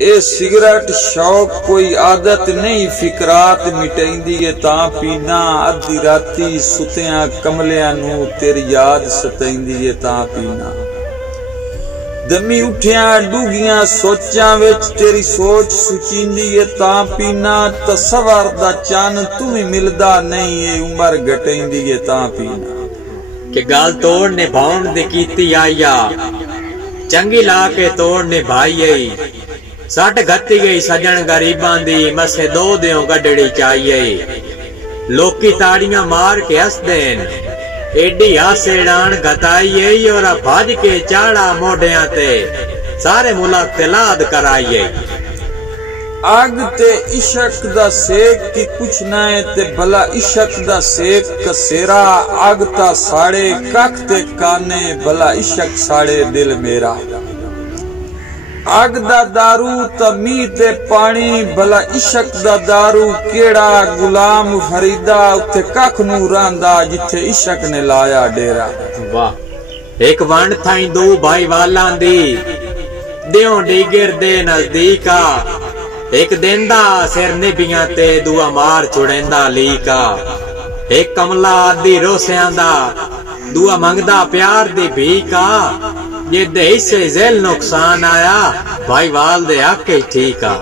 ए cigarette शौक कोई आदत नहीं, फिकरात मिटाइंदी है तां पीना। अद्धी राती सुतियां कमलियां नू तेरी याद सताइंदी है तां पीना। दमी उठिया डूगियां सोचां विच तेरी सोच सुचींदी है तां पीना। तसवर दा चन तू भी मिलदा नहीं, ए उमर घटाइंदी है तां पीना। के गाल तोड़ ने भाउण दे कीती आईया, चंगी ला के तोड़ ने भाई आई। सट घती गई सजन गरीबां दी, मसे दो दियों गडड़ी चाहिए। लोकी ताड़ियां मार के हस देन, एडी हासेड़ान गताइए और भज के चाड़ा मोढियां ते सारे मुल्क तिलाद कराइए। अग ते इशक दा सेक की कुछ ना है ते भला इशक दा सेक कसेरा। अग ता साड़े कख ते काने, भला इशक साड़े दिल मेरा। अग दा दारू तमी ते पानी, भला इशक दा दारू केड़ा। गुलाम फरीदा उथे कख नू रांदा, जिथे इशक ने लाया डेरा। वाह एक वंड थाई दो भाई वालां दी, दियों डीगर दे नजदीका। एक देंदा सिर निबियां ते दुआ मार छुड़ेंदा लीका। एक कमला आदि रोसियां दा, दुआ मंगदा प्यार दी भीका। जे दे हिस्से जेल नुकसान आया, भाई वाल दे आके ठीक आ।